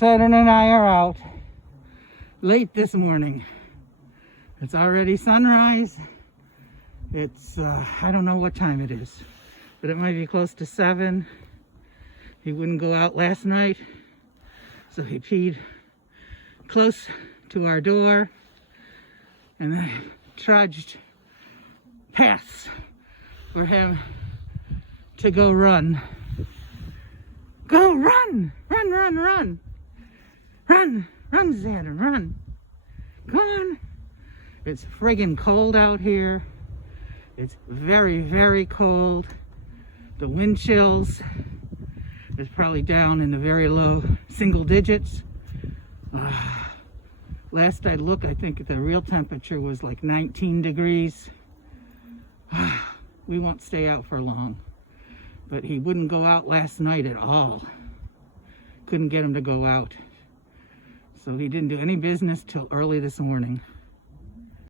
Saturn and I are out late this morning. It's already sunrise. It's, I don't know what time it is, but it might be close to 7. He wouldn't go out last night, so he peed close to our door and then trudged past for him to go run. Go run! Run, run, run! Run! Run, Saturn, run! Come on! It's friggin' cold out here. It's very, very cold. The wind chills is probably down in the very low single digits. Last I looked, I think the real temperature was like 19 degrees. We won't stay out for long. But he wouldn't go out last night at all. Couldn't get him to go out. So he didn't do any business till early this morning.